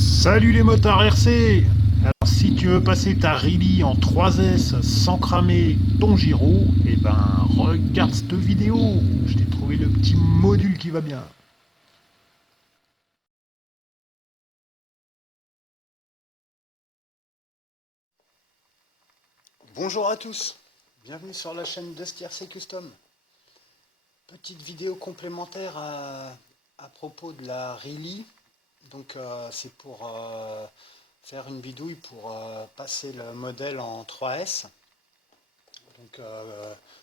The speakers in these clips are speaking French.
Salut les motards RC. Alors si tu veux passer ta Rilly en 3S sans cramer ton gyro, eh ben regarde cette vidéo. Je t'ai trouvé le petit module qui va bien. Bonjour à tous, bienvenue sur la chaîne d'STRC Custom. Petite vidéo complémentaire à propos de la Rilly. Donc c'est pour faire une bidouille pour passer le modèle en 3S. Donc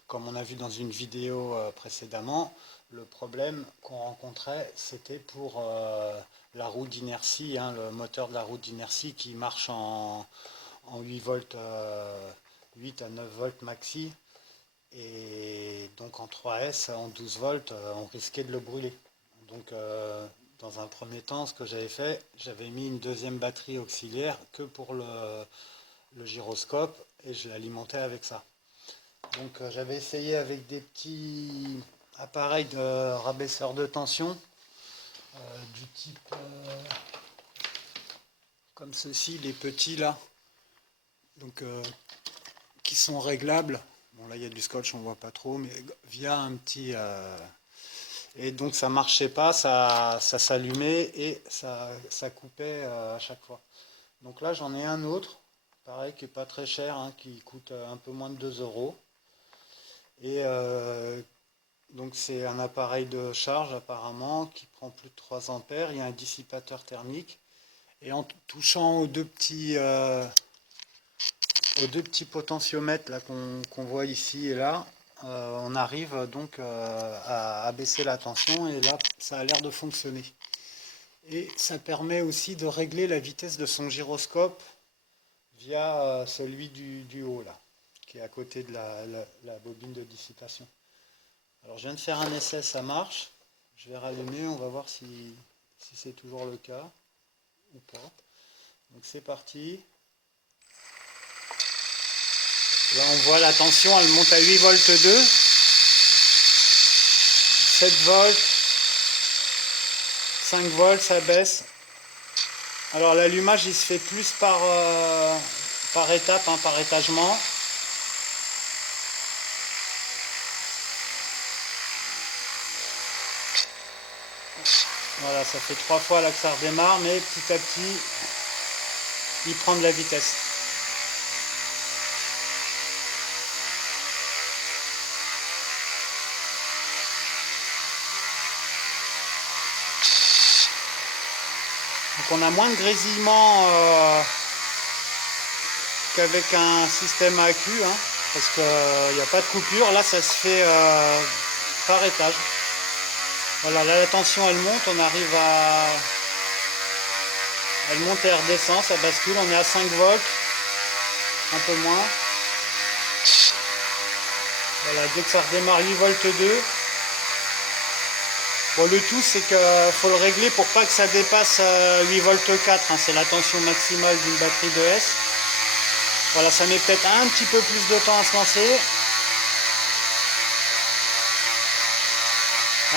comme on a vu dans une vidéo précédemment, le problème qu'on rencontrait c'était pour la roue d'inertie, hein, le moteur de la roue d'inertie qui marche en 8 volts, 8 à 9 volts maxi. Et donc en 3S, en 12 volts, on risquait de le brûler. Donc dans un premier temps, ce que j'avais fait, j'avais mis une deuxième batterie auxiliaire que pour le gyroscope et je l'alimentais avec ça. Donc j'avais essayé avec des petits appareils de rabaisseur de tension du type comme ceci, les petits là, donc qui sont réglables. Bon là il y a du scotch, on voit pas trop, mais via un petit et donc ça marchait pas, ça s'allumait et ça coupait à chaque fois. Donc là j'en ai un autre, pareil, qui est pas très cher, hein, qui coûte un peu moins de 2 euros. Et donc c'est un appareil de charge apparemment qui prend plus de 3 ampères. Il y a un dissipateur thermique. Et en touchant aux deux petits potentiomètres là qu'on voit ici et là, on arrive donc à baisser la tension et là ça a l'air de fonctionner. Et ça permet aussi de régler la vitesse de son gyroscope via celui du haut là, qui est à côté de la bobine de dissipation. Alors je viens de faire un essai, ça marche. Je vais rallumer, on va voir si c'est toujours le cas ou pas. Donc c'est parti. Là on voit la tension, elle monte à 8 volts 2, 7 volts, 5 volts, ça baisse. Alors l'allumage il se fait plus par étape, hein, par étagement. Voilà, ça fait 3 fois là que ça redémarre, mais petit à petit il prend de la vitesse. Donc on a moins de grésillement qu'avec un système AQ, hein, parce qu'il n'y a pas de coupure. Là ça se fait par étage. Voilà, là la tension elle monte, on arrive à... Elle monte et elle redescend, ça bascule, on est à 5 volts, un peu moins. Voilà, dès que ça redémarre 8 volts 2. Bon, le tout c'est qu'il faut le régler pour pas que ça dépasse 8 volts 4, hein, c'est la tension maximale d'une batterie de S. Voilà, ça met peut-être un petit peu plus de temps à se lancer.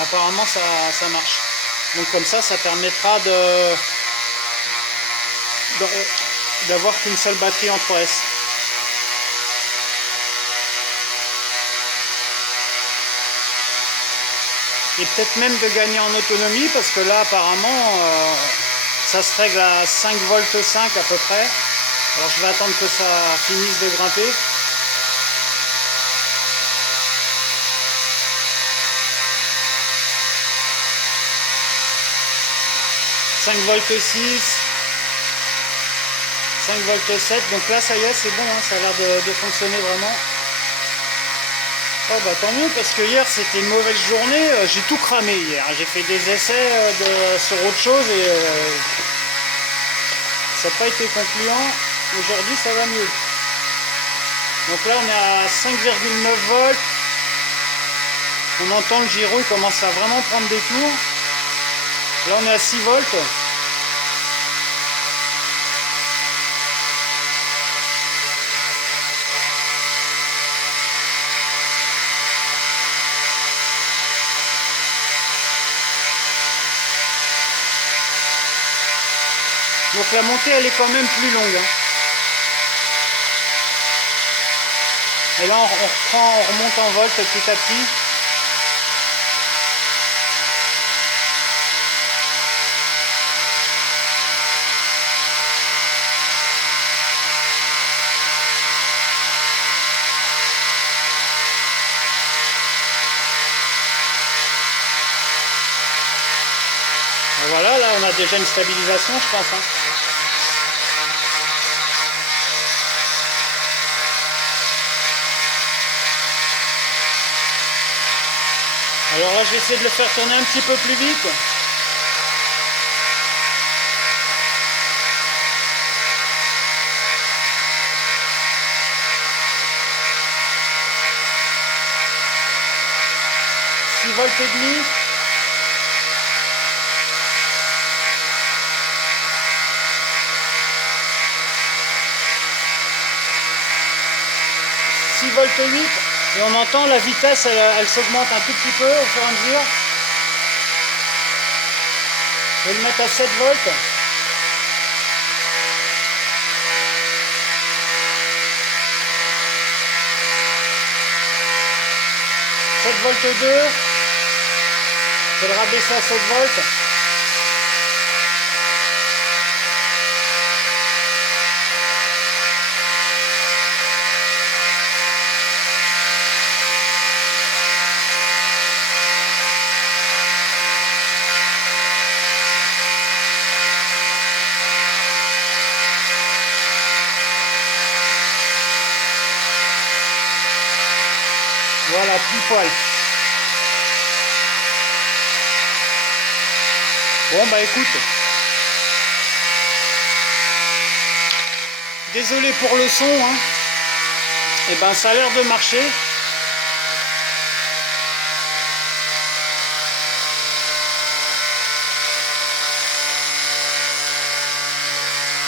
Apparemment ça marche. Donc comme ça permettra d'avoir qu'une seule batterie en 3S. Et peut-être même de gagner en autonomie parce que là apparemment ça se règle à 5 volts 5 à peu près. Alors je vais attendre que ça finisse de grimper. « 5 volts 6, 5 volts 7, donc là ça y est, c'est bon, hein, ça a l'air de fonctionner vraiment. Oh bah tant mieux, parce que hier c'était une mauvaise journée, j'ai tout cramé hier, j'ai fait des essais sur autre chose et ça n'a pas été concluant. Aujourd'hui ça va mieux. Donc là on est à 5,9 volts, on entend le gyro, il commence à vraiment prendre des tours. Là on est à 6 volts. Donc la montée elle est quand même plus longue. Hein. Et là on reprend, on remonte en volt petit à petit. Et voilà, là on a déjà une stabilisation je pense. Hein. Alors là je vais essayer de le faire tourner un petit peu plus vite. Volts et demi. Volts 8 et on entend la vitesse elle s'augmente un tout petit peu au fur et à mesure. Je vais le mettre à 7 volts. Volts 2, je vais le rabaisser à 7 volts. Voilà, pile poil. Bon bah écoute, désolé pour le son, hein. Et ben ça a l'air de marcher.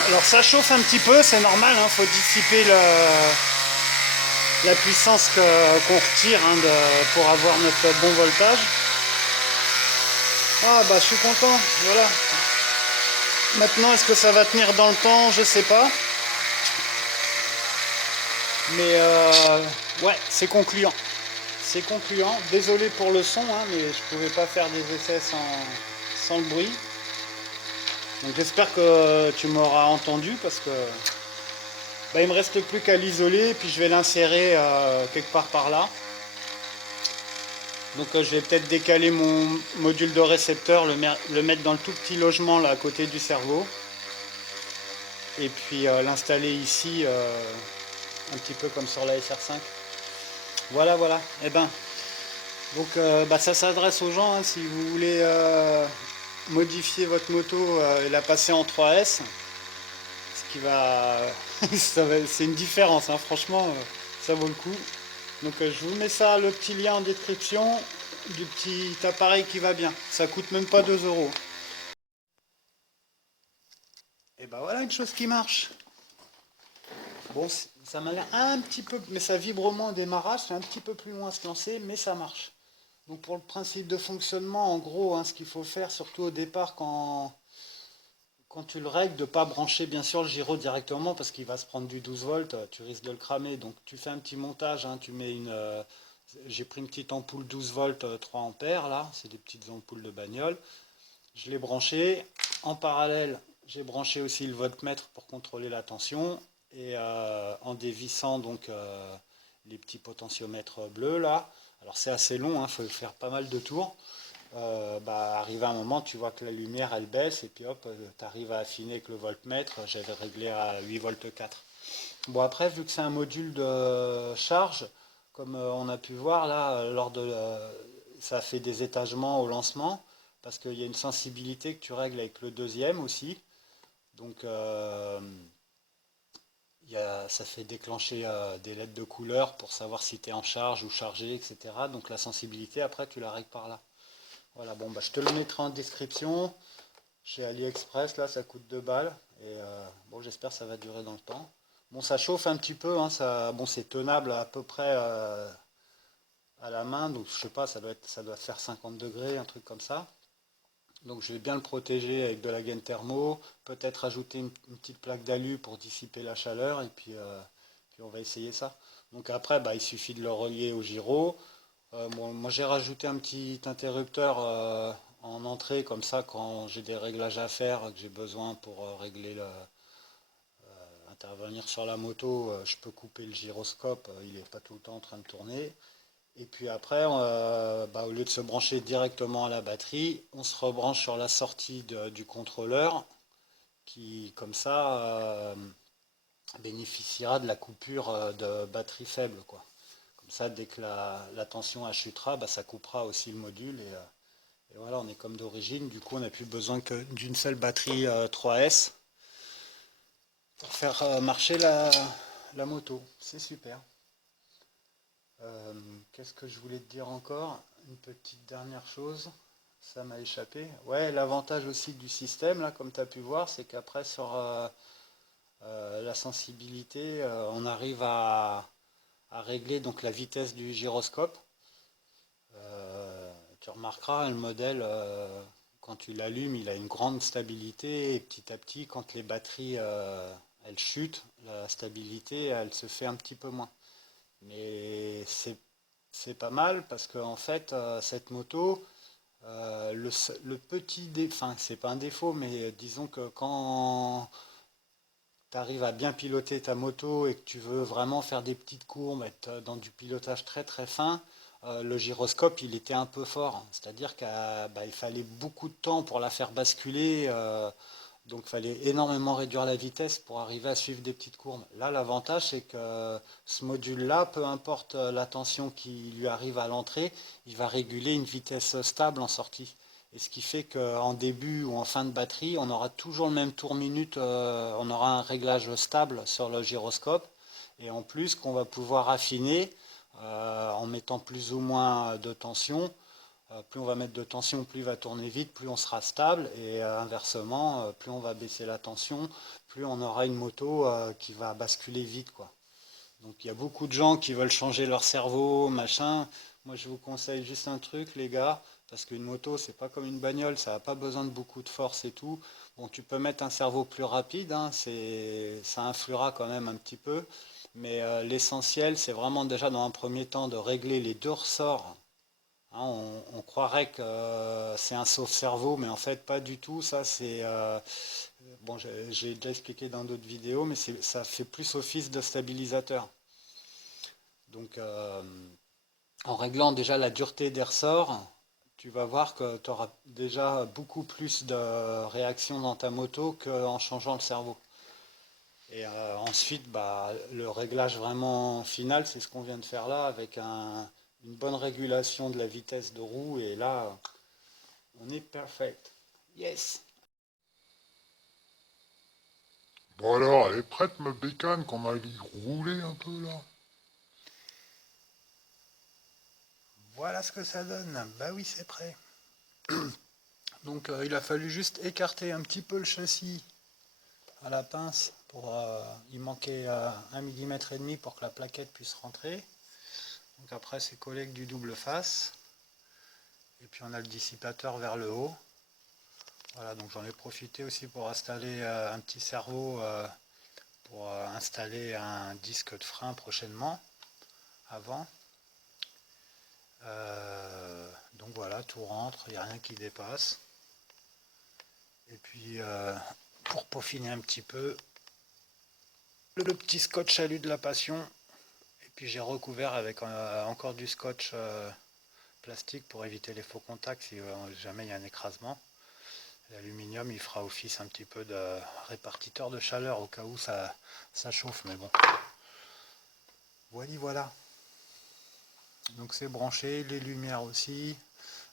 Alors ça chauffe un petit peu, c'est normal, hein, faut dissiper la puissance qu'on retire hein, pour avoir notre bon voltage. Ah bah je suis content, voilà. Maintenant est-ce que ça va tenir dans le temps, je sais pas. Mais ouais, c'est concluant. C'est concluant. Désolé pour le son, hein, mais je pouvais pas faire des essais sans le bruit. Donc j'espère que tu m'auras entendu parce que bah, il me reste plus qu'à l'isoler et puis je vais l'insérer quelque part par là. Donc je vais peut-être décaler mon module de récepteur, le mettre dans le tout petit logement là à côté du cerveau. Et puis l'installer ici un petit peu comme sur la SR5. Voilà, voilà. Et ben, donc bah, ça s'adresse aux gens hein, si vous voulez modifier votre moto et la passer en 3S. Ce qui va, c'est une différence, hein, franchement, ça vaut le coup. Donc je vous mets ça, le petit lien en description du petit appareil qui va bien. Ça coûte même pas 2 €. Et ben voilà une chose qui marche. Bon, ça m'a l'air un petit peu, mais ça vibre au moins au démarrage, c'est un petit peu plus loin à se lancer, mais ça marche. Donc pour le principe de fonctionnement, en gros, hein, ce qu'il faut faire, surtout au départ, quand tu le règles, de ne pas brancher bien sûr le gyro directement parce qu'il va se prendre du 12 volts, tu risques de le cramer. Donc tu fais un petit montage, hein, tu mets j'ai pris une petite ampoule 12 volts 3 ampères là, c'est des petites ampoules de bagnole. Je l'ai branché. En parallèle, j'ai branché aussi le voltmètre pour contrôler la tension. Et en dévissant donc les petits potentiomètres bleus là. Alors c'est assez long, il faut faire pas mal de tours. Bah, arrivé à un moment, tu vois que la lumière elle baisse et puis hop, tu arrives à affiner avec le voltmètre. J'avais réglé à 8 volts 4. Bon après, vu que c'est un module de charge, comme on a pu voir là, ça fait des étagements au lancement, parce qu'il y a une sensibilité que tu règles avec le deuxième aussi. Donc ça fait déclencher des LED de couleur pour savoir si tu es en charge ou chargé, etc. Donc la sensibilité, après, tu la règles par là. Voilà, bon, bah, je te le mettrai en description. Chez AliExpress, là, ça coûte 2 balles. Et bon, j'espère que ça va durer dans le temps. Bon, ça chauffe un petit peu, hein, bon, c'est tenable à peu près à la main. Donc, je sais pas, ça doit faire 50 degrés, un truc comme ça. Donc je vais bien le protéger avec de la gaine thermo, peut-être ajouter une petite plaque d'alu pour dissiper la chaleur, et puis on va essayer ça. Donc après, bah, il suffit de le relier au gyro. Bon, moi j'ai rajouté un petit interrupteur en entrée, comme ça quand j'ai des réglages à faire, que j'ai besoin pour intervenir sur la moto, je peux couper le gyroscope, il n'est pas tout le temps en train de tourner. Et puis après, bah, au lieu de se brancher directement à la batterie, on se rebranche sur la sortie du contrôleur qui, comme ça, bénéficiera de la coupure de batterie faible, quoi. Comme ça, dès que la tension chutera, bah, ça coupera aussi le module et voilà, on est comme d'origine. Du coup, on n'a plus besoin que d'une seule batterie 3S pour faire marcher la moto. C'est super. Qu'est-ce que je voulais te dire encore? Une petite dernière chose, ça m'a échappé. Ouais, l'avantage aussi du système, là, comme tu as pu voir, c'est qu'après, sur la sensibilité, on arrive à régler donc la vitesse du gyroscope. Tu remarqueras, le modèle, quand tu l'allumes, il a une grande stabilité, et petit à petit, quand les batteries elles chutent, la stabilité, elle se fait un petit peu moins. Mais c'est pas mal parce que en fait, cette moto, le petit défaut, enfin c'est pas un défaut, mais disons que quand tu arrives à bien piloter ta moto et que tu veux vraiment faire des petites courbes, être dans du pilotage très très fin, le gyroscope il était un peu fort. C'est-à-dire qu'il fallait beaucoup de temps pour la faire basculer. Donc il fallait énormément réduire la vitesse pour arriver à suivre des petites courbes. Là, l'avantage, c'est que ce module-là, peu importe la tension qui lui arrive à l'entrée, il va réguler une vitesse stable en sortie. Et ce qui fait qu'en début ou en fin de batterie, on aura toujours le même tour minute, on aura un réglage stable sur le gyroscope. Et en plus, qu'on va pouvoir affiner en mettant plus ou moins de tension. Plus on va mettre de tension, plus il va tourner vite, plus on sera stable. Et inversement, plus on va baisser la tension, plus on aura une moto qui va basculer vite, quoi. Donc il y a beaucoup de gens qui veulent changer leur cerveau, machin. Moi je vous conseille juste un truc, les gars, parce qu'une moto, c'est pas comme une bagnole, ça n'a pas besoin de beaucoup de force et tout. Bon, tu peux mettre un cerveau plus rapide, hein, ça influera quand même un petit peu. Mais l'essentiel, c'est vraiment déjà dans un premier temps de régler les deux ressorts. Hein, on croirait que c'est un sauve-cerveau, mais en fait pas du tout. Ça, bon, j'ai déjà expliqué dans d'autres vidéos, mais ça fait plus office de stabilisateur. Donc, en réglant déjà la dureté des ressorts, tu vas voir que tu auras déjà beaucoup plus de réaction dans ta moto qu'en changeant le cerveau. Et ensuite, bah, le réglage vraiment final, c'est ce qu'on vient de faire là, avec une bonne régulation de la vitesse de roue. Et là, on est perfect. Yes. Bon alors, elle est prête, ma bécane, qu'on aille rouler un peu là? Voilà ce que ça donne. Bah oui, c'est prêt. Donc il a fallu juste écarter un petit peu le châssis à la pince. Il manquait 1,5 mm pour que la plaquette puisse rentrer. Donc après c'est collé avec du double face. Et puis on a le dissipateur vers le haut. Voilà, donc j'en ai profité aussi pour installer un petit servot pour installer un disque de frein prochainement, avant. Donc voilà, tout rentre, il n'y a rien qui dépasse. Et puis pour peaufiner un petit peu, le petit scotch alu de la passion. Et puis j'ai recouvert avec encore du scotch plastique pour éviter les faux contacts si jamais il y a un écrasement. L'aluminium il fera office un petit peu de répartiteur de chaleur au cas où ça chauffe, mais bon. Voilà. Donc c'est branché, les lumières aussi.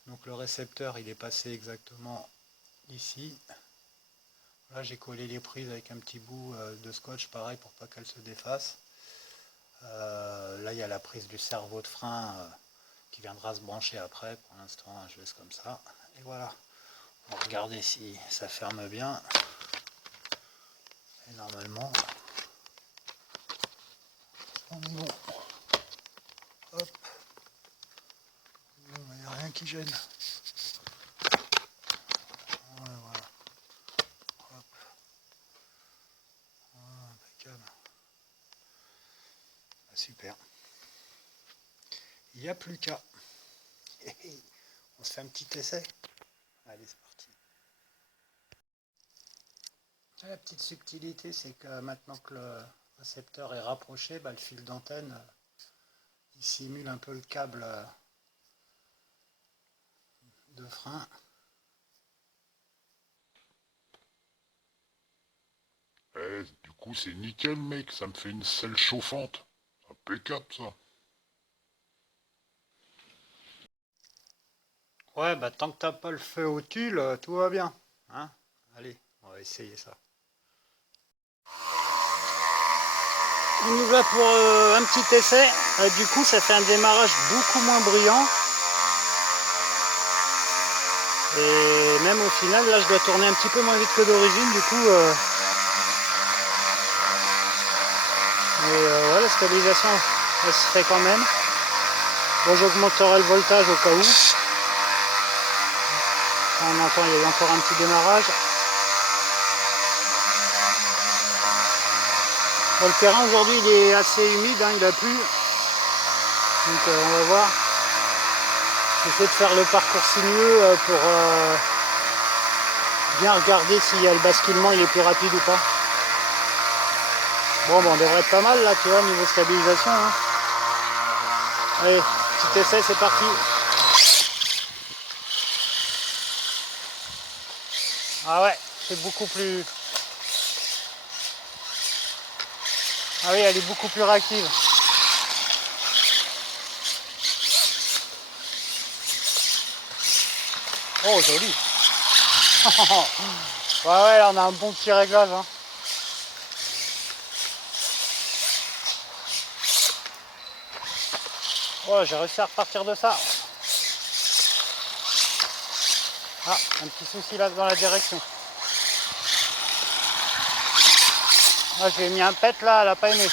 Donc le récepteur il est passé exactement ici. Là j'ai collé les prises avec un petit bout de scotch pareil pour pas qu'elles se défassent. Là il y a la prise du servot de frein qui viendra se brancher après. Pour l'instant je laisse comme ça. Et voilà. On va regarder si ça ferme bien. Et normalement on est bon. Hop. Il n'y a rien qui gêne. Il n'y a plus qu'à. On se fait un petit essai. Allez, c'est parti. La petite subtilité, c'est que maintenant que le récepteur est rapproché, le fil d'antenne, il simule un peu le câble de frein. Eh, du coup, c'est nickel, mec. Ça me fait une selle chauffante. Impeccable, ça. Ouais, tant que t'as pas le feu au tulle, tout va bien. Hein? Allez, on va essayer ça. On nous va pour un petit essai. Du coup, ça fait un démarrage beaucoup moins bruyant. Et même au final, là, je dois tourner un petit peu moins vite que d'origine. Du coup, ouais, la stabilisation, elle se fait quand même. Bon, j'augmenterai le voltage au cas où. On entend, il y a eu encore un petit démarrage. Bon, le terrain aujourd'hui il est assez humide, hein, il a plu. Donc on va voir. J'essaie de faire le parcours sinueux pour bien regarder si le basculement il est plus rapide ou pas. Bon, on devrait être pas mal là, tu vois, niveau stabilisation. Hein. Allez, petit essai, c'est parti. Ah ouais, c'est beaucoup plus... Ah oui, elle est beaucoup plus réactive. Oh, joli. Ouais, là on a un bon petit réglage. Hein. Oh, j'ai réussi à repartir de ça. Ah, un petit souci là dans la direction. Ah, je lui ai mis un pet là, elle n'a pas aimé.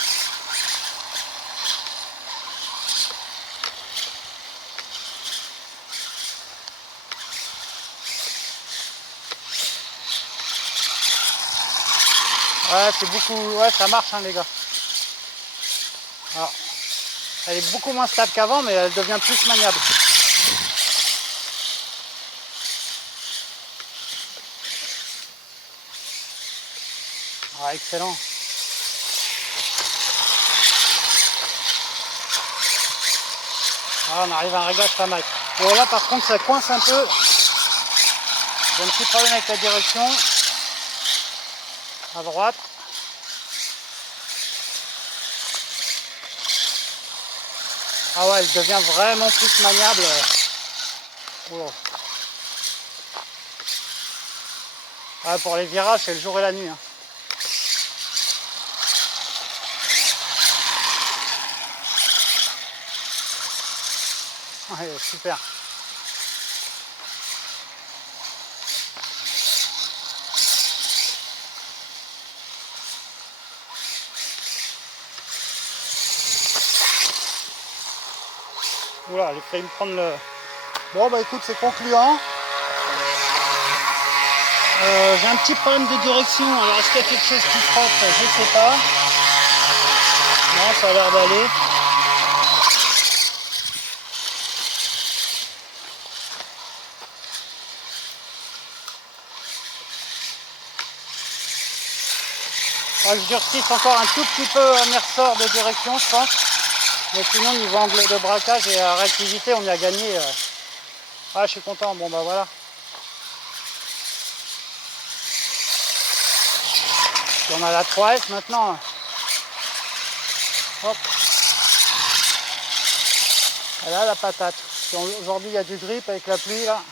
Ouais, c'est beaucoup... Ouais, ça marche, hein, les gars. Alors, elle est beaucoup moins stable qu'avant, mais elle devient plus maniable. Ah, excellent. Ah, on arrive à un réglage pas mal. Bon, là, par contre, ça coince un peu. J'ai un petit problème avec la direction. À droite. Ah ouais, elle devient vraiment plus maniable. Oh. Ah, pour les virages, c'est le jour et la nuit. Hein. Ouais, super. Oula, j'ai failli me prendre le... Bon, écoute, c'est concluant. J'ai un petit problème de direction. Alors, est-ce qu'il y a quelque chose qui frotte? Je sais pas. Non, ça a l'air d'aller. Je durcisse encore un tout petit peu mes ressorts de direction, je pense. Mais sinon, niveau angle de braquage et réactivité, on y a gagné. Ah, je suis content. Bon, voilà. Puis on a la 3S maintenant. Hop. Et là, la patate. Aujourd'hui, il y a du grip avec la pluie, là.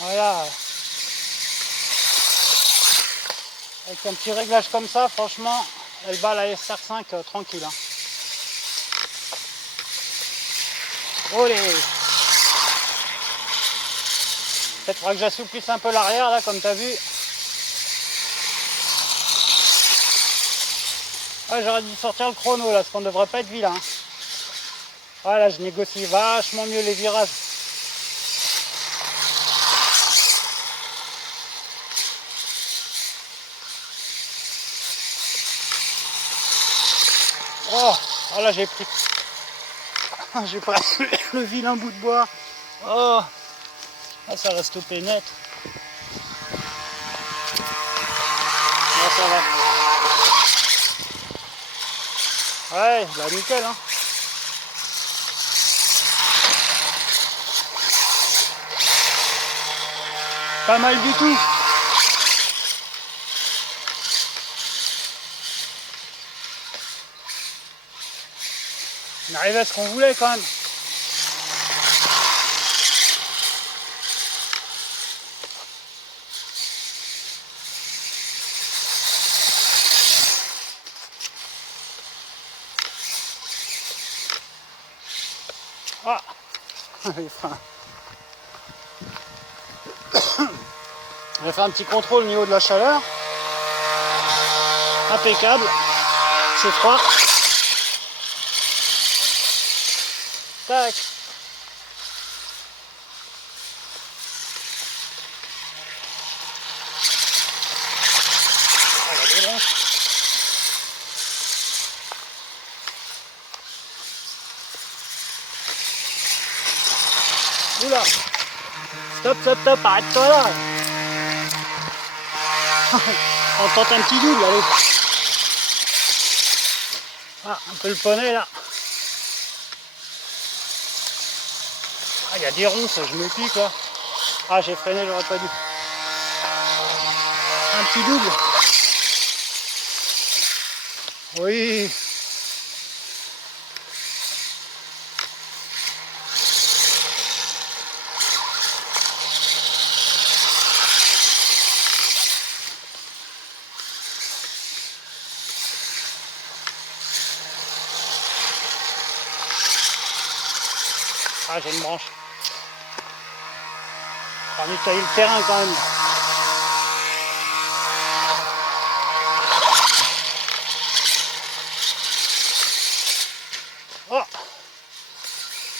Voilà. Avec un petit réglage comme ça, franchement, elle bat la SR5 tranquille. Hein. Olé. Peut-être faudra que j'assouplisse un peu l'arrière, là, comme tu as vu. Ah, j'aurais dû sortir le chrono, là, parce qu'on ne devrait pas être vilain. Hein. Voilà, je négocie vachement mieux les virages. Oh, oh là j'ai pris. J'ai pas le vilain bout de bois. Oh, ah, ça va stopper net. Là ça va. Ouais, bah nickel hein. Pas mal du tout. On arrive à ce qu'on voulait quand même. Ah, les freins. On va faire un petit contrôle au niveau de la chaleur. Impeccable. C'est froid. Tac. Ah, il y a des branches. Oula. Stop, stop, stop, arrête-toi là. On tente un petit double, allez. Ah, un peu le poney là. Ah, il y a des ronces, je me pique là. Ah, j'ai freiné, j'aurais pas dû. Un petit double. Oui. Ah, j'ai une branche. On va mieux tailler le terrain quand même. Oh,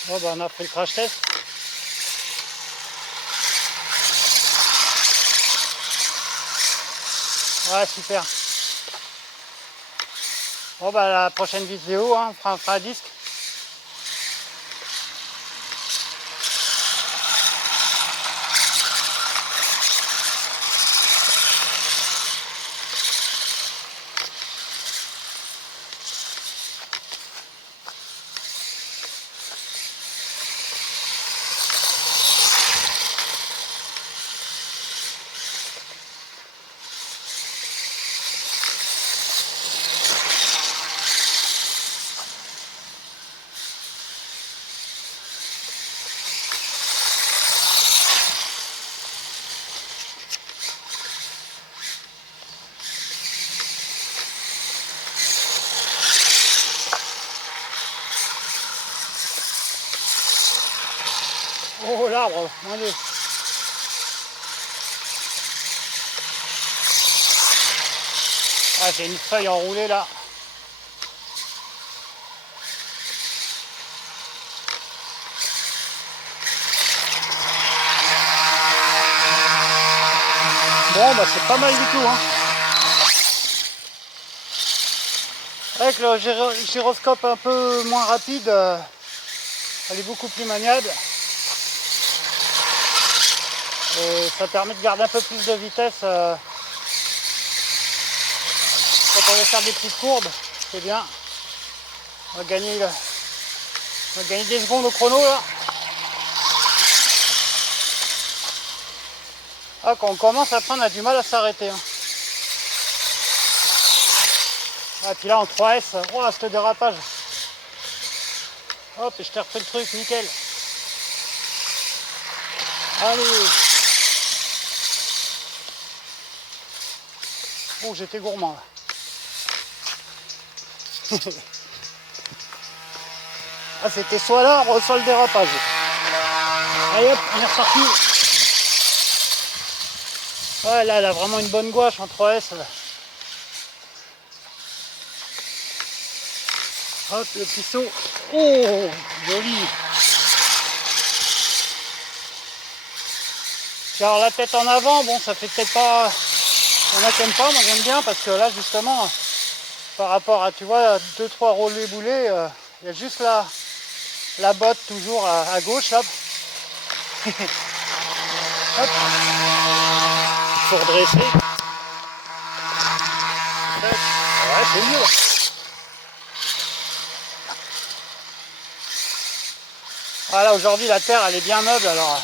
bon, bah, on a fait le crash test. Ouais, super. Bon, bah, la prochaine vidéo, hein, on fera un disque. Oh, l'arbre, mon Dieu. Ah, j'ai une feuille enroulée là. Bon, bah c'est pas mal du tout, hein. Avec le gyroscope un peu moins rapide, elle est beaucoup plus maniable. Et ça permet de garder un peu plus de vitesse quand on veut faire des petites courbes. C'est bien. On va gagner des secondes au chrono là. Ah, quand on commence après on a du mal à s'arrêter. Hein. Ah, puis là en 3S, oh, ce dérapage. Hop, et je t'ai refait le truc, nickel. Allez. Oh, j'étais gourmand là. Ah, c'était soit l'arbre, soit le dérapage. Allez hop, on est reparti. Ouais, là, elle a vraiment une bonne gouache en 3S. Hop, le petit saut. Oh, joli. Puis alors la tête en avant, bon, ça fait peut-être pas... Il y en a qui n'aiment pas, moi j'aime bien parce que là, justement, par rapport à, tu vois, 2-3 roulés boulets, il y a juste la botte toujours à gauche là. Hop. Pour dresser. Ouais, c'est mieux. Voilà, aujourd'hui la terre elle est bien meuble, alors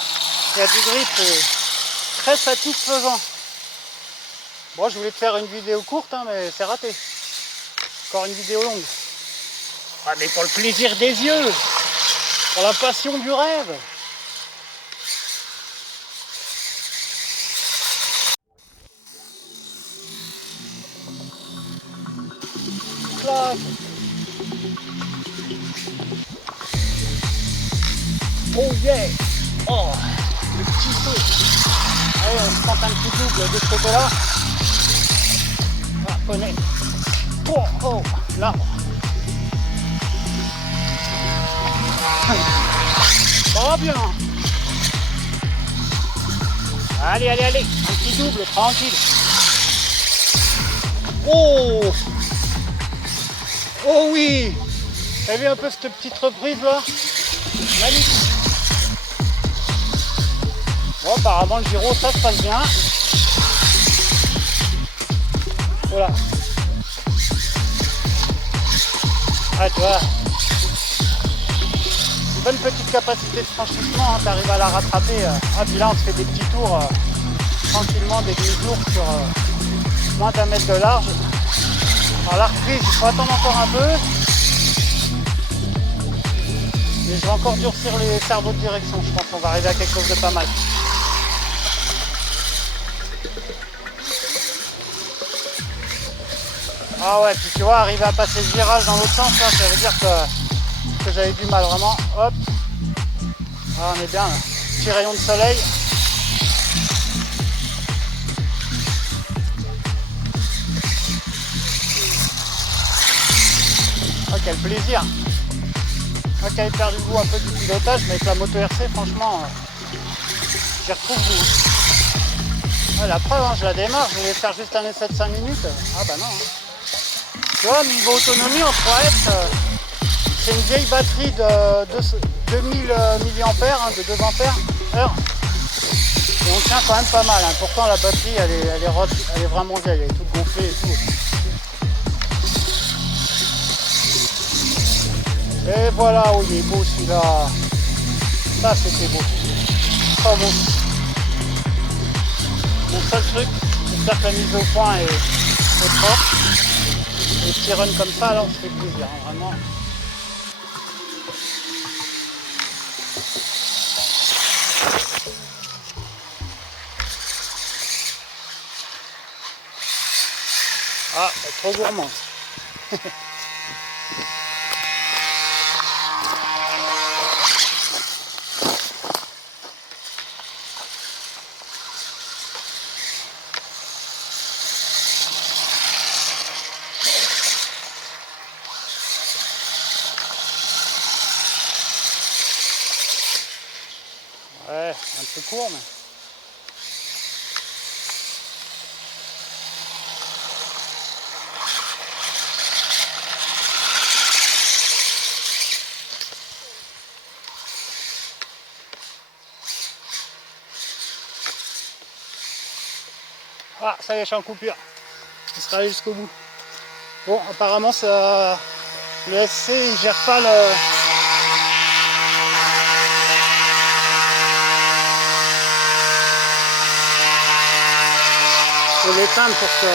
il y a du grip, c'est très satisfaisant. Bon, je voulais te faire une vidéo courte, hein, mais c'est raté. Encore une vidéo longue. Ah, mais pour le plaisir des yeux, pour la passion du rêve. Clac. Oh yeah. Oh, le petit feu. Allez, on se tente un petit double de ce côté-là. Voilà, connaît. Oh, oh, l'arbre. Ça va bien. Allez, allez, allez. Un petit double, tranquille. Oh. Oh oui. T'as vu un peu cette petite reprise là? Magnifique. Bon, apparemment le gyro ça se passe bien. Voilà. Ah, tu vois. Une bonne petite capacité de franchissement, hein, tu arrives à la rattraper. Ah, puis là on se fait des petits tours tranquillement, des demi-tours sur moins d'1 mètre de large. Alors la reprise, il faut attendre encore un peu. Mais je vais encore durcir les cerveaux de direction, je pense qu'on va arriver à quelque chose de pas mal. Ah ouais, puis tu vois, arriver à passer le virage dans l'autre sens, là, ça veut dire que j'avais du mal, vraiment. Hop. Ah, on est bien là. Petit rayon de soleil. Oh, quel plaisir. Moi qui avais perdu le goût un peu du pilotage, mais avec la moto RC, franchement, j'y retrouve goût. Ouais, la preuve, hein, je la démarre, je voulais faire juste un essai de 5 minutes. Ah bah non. Hein. Tu vois, niveau autonomie en 3S, c'est une vieille batterie de 2000 mAh, de 2 ampères heure. Et on tient quand même pas mal. Hein. Pourtant la batterie elle est vraiment vieille, elle est toute gonflée et tout. Et voilà, oh il est beau celui-là. Ça c'était beau. Trop beau. Mon seul truc, j'espère que la mise au point est propre. Les petits runs comme ça, alors on se fait plaisir, hein, vraiment. Ah, trop gourmand. Ouais, un peu court, mais... Ah, ça y est, je suis en coupure. Je serai allé jusqu'au bout. Bon, apparemment, ça, le SC, il gère pas le... Faut l'éteindre pour que...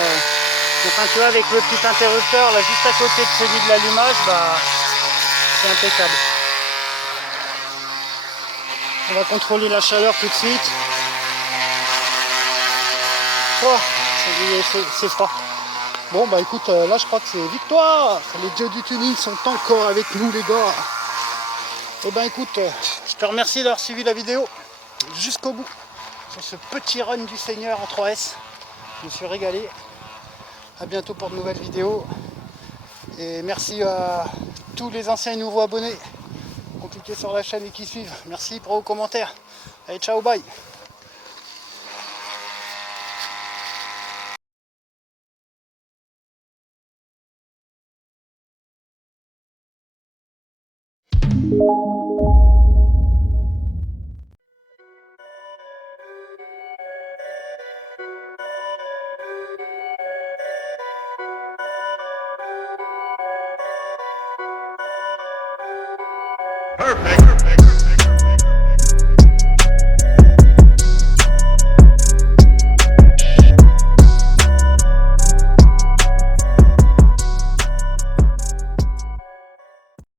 Enfin, tu vois, avec le petit interrupteur, là, juste à côté de celui de l'allumage, bah, c'est impeccable. On va contrôler la chaleur tout de suite. Oh, c'est froid. Bon bah écoute, là je crois que c'est victoire. Les dieux du tuning sont encore avec nous les gars. Et ben écoute, je te remercie d'avoir suivi la vidéo jusqu'au bout sur ce petit run du Seigneur en 3S. Je me suis régalé. À bientôt pour de nouvelles vidéos. Et merci à tous les anciens et nouveaux abonnés qui ont cliqué sur la chaîne et qui suivent. Merci pour vos commentaires. Allez, ciao, bye. Perfect.